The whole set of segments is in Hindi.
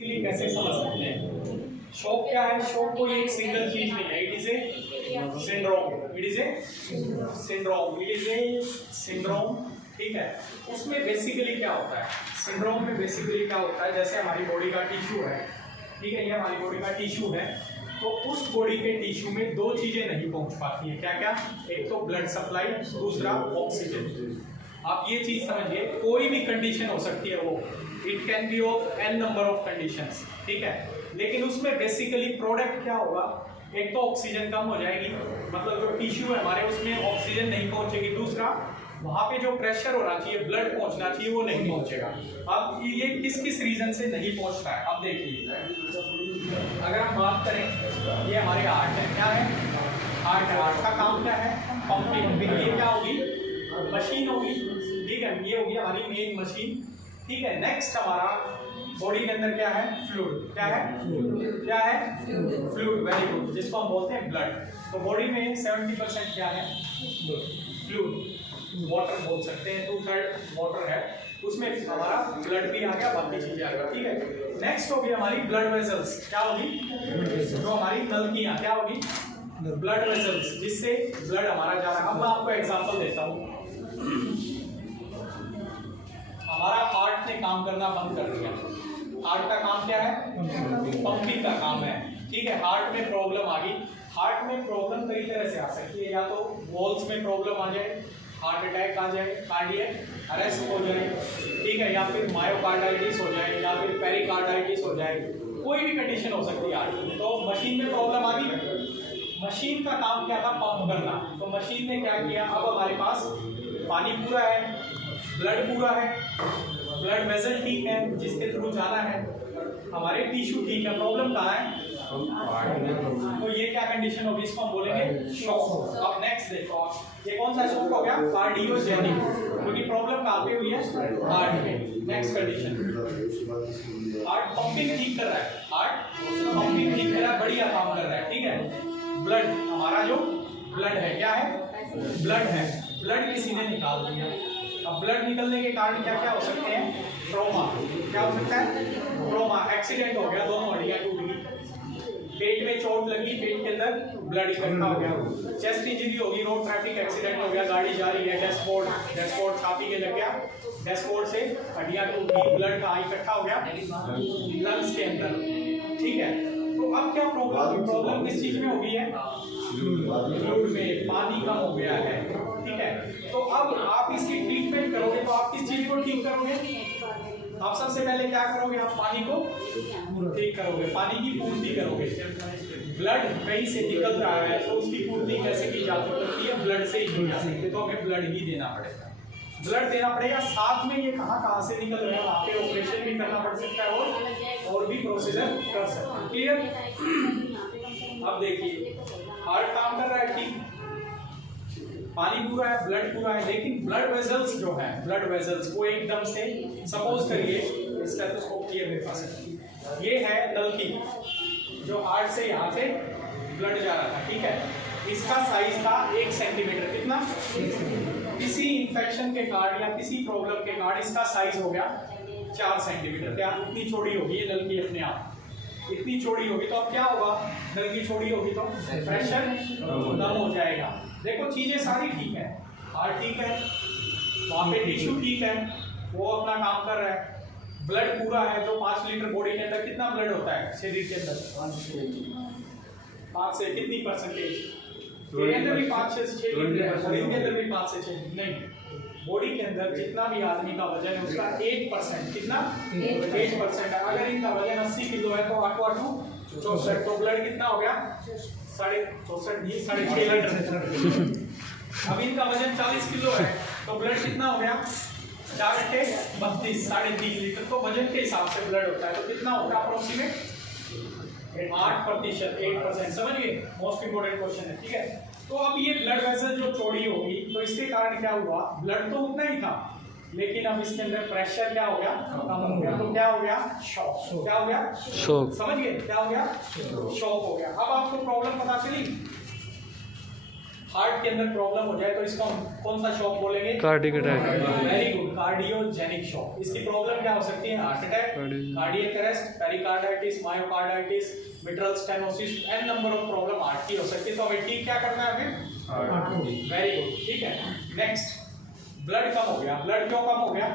कैसे समझ सकते हैं? शॉक क्या है? शॉक कोई एक सिंगल चीज नहीं है, it is a syndrome, it is a syndrome, it is a syndrome. ठीक है, उसमें बेसिकली क्या होता है? सिंड्रोम में बेसिकली क्या होता है, जैसे हमारी बॉडी का टिश्यू है, ठीक है, ये हमारी बॉडी का टिश्यू है, तो उस बॉडी के टिश्यू में दो चीजें नहीं पहुंच पाती है। क्या क्या? एक तो ब्लड सप्लाई, दूसरा ऑक्सीजन। आप ये चीज समझिए, कोई भी कंडीशन हो सकती है, वो it can be of n number of conditions, ठीक है, लेकिन उसमें बेसिकली प्रोडक्ट क्या होगा? एक तो ऑक्सीजन कम हो जाएगी, मतलब जो टिश्यू है हमारे उसमें ऑक्सीजन नहीं पहुंचेगी, दूसरा वहां पे जो प्रेशर होना चाहिए, ब्लड पहुंचना चाहिए, वो नहीं पहुंचेगा। अब ये किस किस रीजन से नहीं पहुंचता है? अब देखिए, अगर हम बात करें, ये हमारे हार्ट है, क्या है? हार्ट है, हार्ट का काम क्या है? पंपिंग। ये क्या होगी? मशीन होगी, ठीक है, ये होगी हमारी मेन मशीन, ठीक है। नेक्स्ट हमारा बॉडी के अंदर क्या है? फ्लूइड। क्या है? क्या है? फ्लूइड, वेरी गुड, जिसको हम बोलते हैं ब्लड। तो बॉडी में 70% क्या है? फ्लूइड, वाटर बोल सकते हैं, 2/3 वाटर है, उसमें हमारा ब्लड भी आ गया, बाकी चीजें आ गई, ठीक है। नेक्स्ट होगी हमारी ब्लड वेसल्स। क्या होगी? जो हमारी नलकियां, क्या होगी? ब्लड वेसल्स, जिससे ब्लड हमारा जा रहा है। अब मैं आपको एग्जांपल देता हूँ, हमारा हार्ट ने काम करना बंद कर दिया। हार्ट का काम क्या है? पंपिंग का काम है, ठीक है। हार्ट में प्रॉब्लम आ गई। हार्ट में प्रॉब्लम कई तरह से आ सकती है, या तो वॉल्स में प्रॉब्लम आ जाए, हार्ट अटैक आ जाए, कार्डियक अरेस्ट हो जाए, ठीक है, या फिर मायोकार्डाइटिस हो जाए, या फिर पेरिकार्डाइटिस हो जाए, कोई भी कंडीशन हो सकती है हार्ट में। तो मशीन में प्रॉब्लम आ गई। मशीन का काम क्या था? पंप करना। तो मशीन ने क्या किया? अब हमारे पास पानी पूरा है, ब्लड पूरा है, ब्लड वेसल ठीक है जिसके थ्रू जाना है, हमारे टिश्यू ठीक है, प्रॉब्लम कहाँ है? तो ये क्या कंडीशन होगी? इसको हम बोलेंगे शॉक। अब नेक्स्ट देखो, ये कौन सा शॉक हो गया? कार्डियोजेनिक, क्योंकि प्रॉब्लम कहाँ पे हुई है? हार्ट में। नेक्स्ट कंडीशन, हार्ट पंपिंग ठीक कर रहा है, हार्ट पंपिंग ठीक कर रहा है, बढ़िया काम कर रहा है, ठीक है। ब्लड, हमारा जो ब्लड है, क्या है? ब्लड है, ब्लड किसी ने निकाल दिया। अब ब्लड निकलने के कारण क्या क्या हो सकते हैं? ट्रॉमा। क्या हो सकता है? ट्रॉमा, एक्सीडेंट हो गया, दोनों हड्डियां टूट गई, पेट में चोट लगी, पेट के अंदर ब्लड इकट्ठा हो गया, चेस्ट इंजरी होगी, रोड ट्रैफिक एक्सीडेंट हो गया, गाड़ी जा रही है, डैशबोर्ड छाती के लग गया, डैशबोर्ड से हड्डियां टूट गई, ब्लड का इकट्ठा हो गया लंग्स के अंदर, ठीक है। तो अब क्या प्रॉब्लम किस चीज में हो गई है? फ्लूइड में पानी कम हो गया है, ठीक है। तो अब आप इसकी ट्रीटमेंट करोगे, तो आप किस चीज को ठीक करोगे? आप सबसे पहले क्या करोगे? आप पानी को ठीक करोगे, पानी की पूर्ति करोगे। ब्लड कहीं से निकल रहा है, तो उसकी पूर्ति कैसे की जा सकती है? ब्लड से ही की जा सकती है, तो हमें ब्लड ही देना पड़ेगा, ब्लड देना पड़ेगा। साथ में ये कहाँ से निकल रहा है, वहाँ पे ऑपरेशन भी करना पड़ सकता है, और भी प्रोसीजर कर सकते हैं, क्लियर। अब देखिए, हार्ट काम कर रहा है, ठीक, पानी पूरा है, ब्लड पूरा है, लेकिन ब्लड वेसल्स जो है, ब्लड वेसल्स वो एकदम से, सपोज करिए, स्टेथोस्कोप ये मेरे पास है, ये है नलकी, जो हार्ट से यहाँ से ब्लड जा रहा था, ठीक है। इसका साइज था 1 सेंटीमीटर, कितना? किसी इंफेक्शन के कारण या किसी प्रॉब्लम के कारण इसका साइज हो गया 4 सेंटीमीटर। क्या? इतनी चौड़ी होगी ये नलकी अपने आप, इतनी चौड़ी होगी, तो अब क्या होगा? नलकी चौड़ी होगी तो प्रेशर कम हो जाएगा। देखो चीजें सारी ठीक है, हार्ट ठीक है, वहाँ पे टिश्यू ठीक है, वो अपना काम कर रहा है, ब्लड पूरा है, जो 5 लीटर बॉडी के अंदर कितना ब्लड होता है शरीर के अंदर? 5 से कितनी परसेंटेज? के अंदर भी 5 से 6 लीटर, शरीर के अंदर भी 5 से 6 नहीं, बॉडी के अंदर जितना भी आदमी का वजन है उसका 1%, कितना? 1% है। अगर इनका वजन 80 किलो है, तो 8 64, तो ब्लड कितना हो गया? 6.5 लीटर। अब इनका वजन 40 किलो है, तो ब्लड कितना हो गया? 4 × 32, 3.5 लीटर। तो वजन के हिसाब से ब्लड होता है, तो कितना होता है अप्रोक्सीमेट? 8%, 8%, समझिए, मोस्ट इंपोर्टेंट क्वेश्चन है, ठीक है। तो अब ये ब्लड वेसल जो चौड़ी होगी, तो इसके कारण क्या हुआ? ब्लड तो उतना ही था, लेकिन अब इसके अंदर प्रेशर क्या हो गया? कम हो गया, तो क्या हो गया? शॉक। क्या हो गया? शॉक। समझ गए क्या हो गया? शॉक हो गया। अब आपको प्रॉब्लम पता चली, हार्ट के अंदर प्रॉब्लम हो जाए तो इसको हम कौन सा शॉक बोलेंगे? Cardiac attack. Very good, cardiogenic shock. इसकी प्रॉब्लम क्या हो सकती है? Heart attack, cardiac arrest, pericarditis, myocarditis, mitral stenosis, n number of problem heart की हो सकती है। तो हमें ठीक क्या करना है फिर? वेरी गुड, ठीक है। नेक्स्ट, ब्लड कम हो गया। ब्लड क्यों कम हो गया?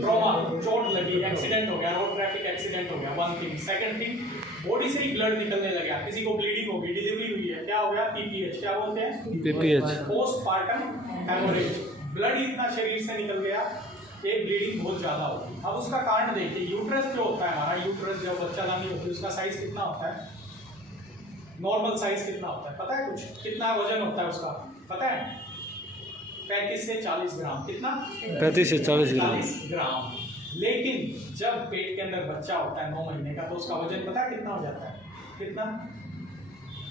ट्रॉमा, चोट लगी, एक्सीडेंट हो गया, रोड ट्रैफिक एक्सीडेंट हो गया, one thing. Second thing, body से ही ब्लड निकलने लगा, किसी को ब्लीडिंग हो गई, डिलीवरी हुई है, क्या हो गया? पीपीएच। क्या बोलते हैं? PPH, postpartum haemorrhage. ब्लड इतना शरीर से निकल गया कि ब्लीडिंग बहुत ज्यादा होगी। अब उसका कारण देखिए, यूट्रस जो होता है हमारा, यूट्रस जब बच्चा दानी होती है उसका साइज कितना होता है? नॉर्मल साइज कितना होता है पता है? कुछ कितना वजन होता है उसका पता है? 35 से 40 ग्राम। कितना? 35 से 40 ग्राम। लेकिन जब पेट के अंदर बच्चा होता है 9 महीने का, तो उसका वजन पता है कितना हो जाता है? कितना?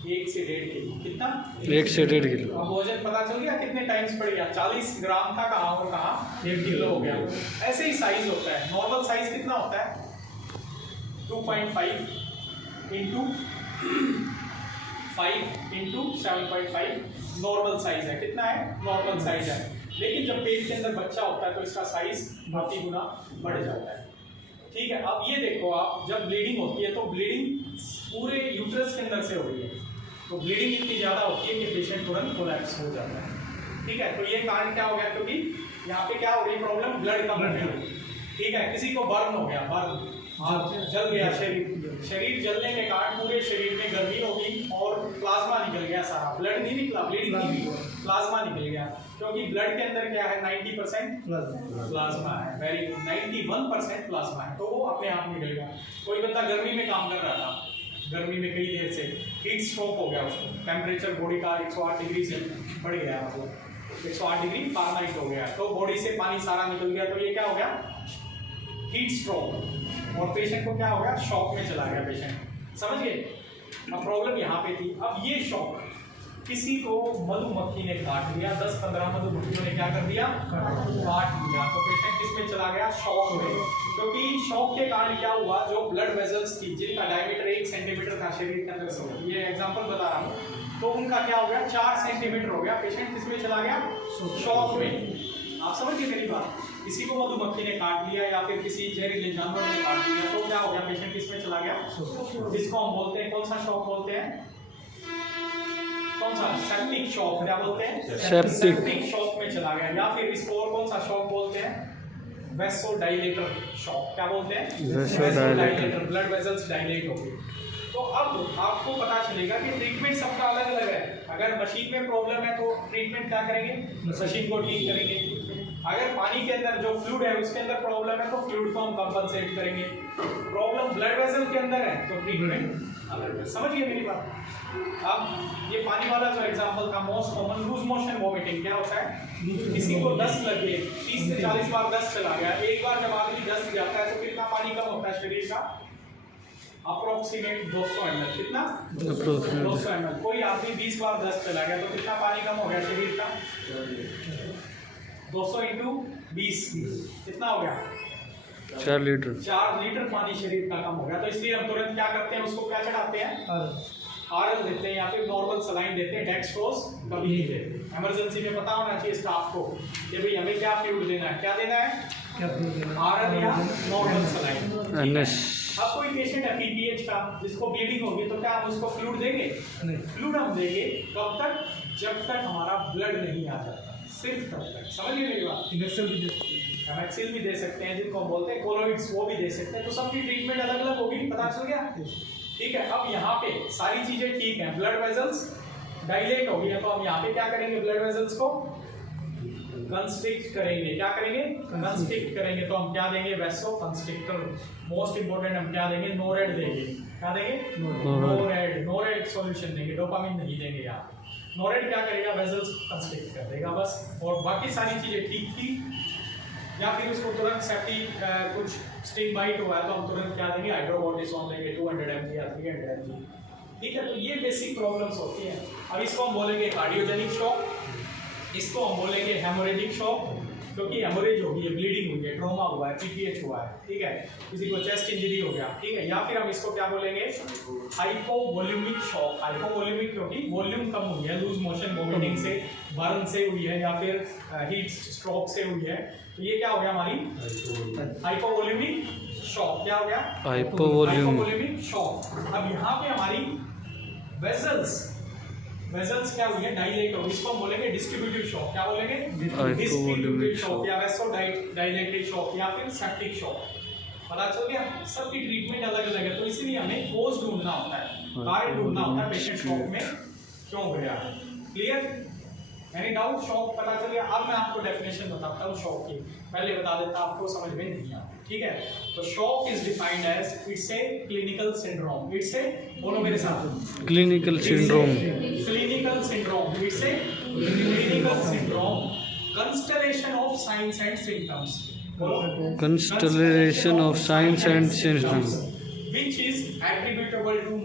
1 से 1.5 किलो। कितना? 1 से 1.5 किलो। अब वजन पता चल गया कितने टाइम्स बढ़ गया? 40 ग्राम था, कहाँ और कहाँ 1 किलो हो गया। ऐसे ही साइज होता है। नॉर्मल साइज कितना होता है? 2.5 इंटू 5 इंटू 7.5 नॉर्मल साइज है। कितना है? नॉर्मल साइज है। लेकिन जब पेट के अंदर बच्चा होता है तो इसका साइज 20 गुना बढ़ जाता है। ठीक है। अब ये देखो आप, जब ब्लीडिंग होती है तो ब्लीडिंग पूरे यूट्रस के अंदर से हो रही है, तो ब्लीडिंग इतनी ज्यादा होती है कि पेशेंट तुरंत कोलैप्स हो जाता है। ठीक है। तो ये कारण क्या हो गया? क्योंकि यहाँ पे क्या हो रही प्रॉब्लम? ब्लड कम हो गया। ठीक है। किसी को बर्न हो गया, बर्न जल गया शरीर जलने के कारण पूरे शरीर में गर्मी होगी और प्लाज्मा निकल गया सारा। ब्लड नहीं निकला, ब्लीडिंग नहीं हुई, प्लाज्मा निकल गया। क्योंकि ब्लड के अंदर क्या है? 90% प्लाज्मा है। वेरी गुड, 91% प्लाज्मा है, तो वो अपने आप निकल गया। कोई बंदा गर्मी में काम कर रहा था, गर्मी में कई देर से, हीट स्ट्रोक हो गया उसको, टेम्परेचर बॉडी का 108 डिग्री से बढ़ गया, मतलब 108 डिग्री फ़ारेनहाइट हो गया, तो बॉडी से पानी सारा निकल गया, तो ये क्या हो गया? Heat stroke. और पेशेंट को क्या हो गया? शॉक में चला गया पेशेंट। समझ गए? अब प्रॉब्लम यहाँ पे थी। अब ये शॉक किसी को मधुमक्खी ने काट लिया, 10-15 मधुमक्खियों ने क्या कर दिया? काट लिया। तो पेशेंट किसमें चला गया? शॉक में। क्योंकि शॉक के कारण क्या हुआ? जो ब्लड वेजल्स थी जिनका डायमीटर 1 सेंटीमीटर था शरीर के अंदर से, ये एग्जांपल बता रहा हूँ, तो उनका क्या हो गया? 4 सेंटीमीटर हो गया। पेशेंट किसमें चला गया? शॉक में। आप समझिए मेरी बात। किसी को मधुमक्खी ने काट लिया या फिर किसी जहरीले जानवर ने काट लिया, तो क्या हो गया? पेशेंट किसमें चला गया? जिसको हम बोलते हैं, कौन सा शॉक बोलते हैं? कौन सा? Septic shock. क्या बोलते हैं? सेप्टिक शॉक में चला गया। या फिर इसको और कौन सा शॉक बोलते हैं? Vasodilator shock. क्या बोलते हैं? वेसोडाइलेटर। ब्लड वेसल्स डायलेट हो गए। तो अब आपको पता चलेगा कि ट्रीटमेंट सबका अलग अलग है। अगर मशीन में प्रॉब्लम है तो ट्रीटमेंट क्या करेंगे? मशीन को ठीक करेंगे। अगर पानी के अंदर जो फ्लूइड है उसके अंदर प्रॉब्लम है तो फ्लूइड को हम कंपनसेट करेंगे। प्रॉब्लम ब्लड वेसल के अंदर है तो ट्रीटमेंट अलग है। समझिए मेरी बात। अब ये पानी वाला जो एग्जांपल था, most common loose motion vomiting, क्या होता है? किसी को 10 लगे, 30 से 40 बार 10 चला गया, एक बार जब आदमी 10 जाता है तो कितना पानी कम होता है शरीर का? Approximate 200 ml। कितना? 200 ml। कोई आदमी 20 बार 10 चला गया तो कितना पानी कम हो गया शरीर का? 200 इंटू 20 कितना हो गया? 4 लीटर। 4 लीटर पानी शरीर का कम हो गया। तो इसलिए हम तुरंत क्या करते हैं? उसको क्या चढ़ाते हैं? आरएल देते हैं या फिर नॉर्मल सलाइन देते हैं। डेक्सट्रोज कभी नहीं देते। इमरजेंसी में पता होना चाहिए स्टाफ को कि भाई हमें क्या फ्लूइड देना है। क्या देना है? आरएल या नॉर्मल सलाइन। अब कोई पेशेंट है पीपीएच का जिसको ब्लीडिंग होगी तो क्या हम उसको फ्लूइड देंगे? फ्लूइड हम देंगे कब तक? जब तक हमारा ब्लड नहीं आ जाता, सिर्फ तब तक। समझिए मेरी बात। एमेक्सिल भी दे सकते हैं, जिनको हम बोलते हैं कोलोइड्स, वो भी दे सकते हैं। तो सबकी ट्रीटमेंट अलग अलग होगी, पता चल गया? ठीक है। अब यहाँ पे सारी चीजें ठीक हैं, ब्लड वेसल्स डायलेट हो गई है, तो हम यहाँ पे क्या करेंगे? ब्लड वेसल्स को कंस्ट्रिक्ट करेंगे। क्या करेंगे? कंस्ट्रिक्ट करेंगे। तो हम क्या देंगे? वेसो कंस्ट्रिक्टर। मोस्ट इंपोर्टेंट हम क्या देंगे? नोरेड देंगे। क्या देंगे? नोरेड। नोरेड सॉल्यूशन देंगे, डोपामिन नहीं देंगे यहाँ। नोरेड क्या करेगा? वेसल्स कंस्ट्रिक्ट कर देगा बस। और बाकी सारी चीजें ठीक थी। या फिर उसको तुरंत सेप्टिक कुछ स्टिंग बाइट हुआ है तो हम तुरंत क्या देंगे? हाइड्रोकोर्टिसोन देंगे 200 mg या 300 mg। ठीक है। तो ये बेसिक प्रॉब्लम्स होती हैं। अब इसको हम बोलेंगे कार्डियोजेनिक शॉक, इसको हम बोलेंगे हेमोरेजिक शॉक, क्योंकि हेमोरेज हो गई है, ब्लीडिंग हुई है, ट्रॉमा हुआ है, पीटीएच हुआ है, ठीक है, किसी को चेस्ट इंजरी हो गया, ठीक है, या फिर हम इसको क्या बोलेंगे, हाइपोवोल्यूमिक शॉक। हाइपोवोल्यूमिक क्योंकि वॉल्यूम कम हुई है, लूज मोशन वोमिटिंग से, बर्न से हुई है, या फिर हीट स्ट्रोक से हुई है, तो ये क्या हो गया हमारी हाइपोवोल्यूमिक शॉक। क्या हो गया? हाइपोवोल्यूमिक शॉक। अब यहाँ पे हमारी वेसल्स क्या हुई है, डायलेट हो, इसको हम बोलेंगे डिस्ट्रीब्यूटिव शॉक। क्या बोलेंगे? डिस्ट्रीब्यूटिव शॉक या वेसो डायलेटेड शॉक या फिर सेप्टिक शॉक। पता चल गया? सबकी ट्रीटमेंट अलग अलग है, तो इसीलिए हमें कोज ढूंढना होता है, कारण ढूंढना होता है पेशेंट शॉक में क्यों गया। क्लियर? Any doubt? शॉक पता चल गया। अब मैं आपको डेफिनेशन बताता हूँ शॉक की, पहले बता देता, आपको समझ में नहीं आया, ठीक है। तो shock is defined as it's a clinical syndrome. It's a, बोलो मेरे साथ, clinical syndrome. Clinical syndrome, it's a clinical syndrome, constellation of signs and symptoms, Constellation of signs and symptoms which is attributable to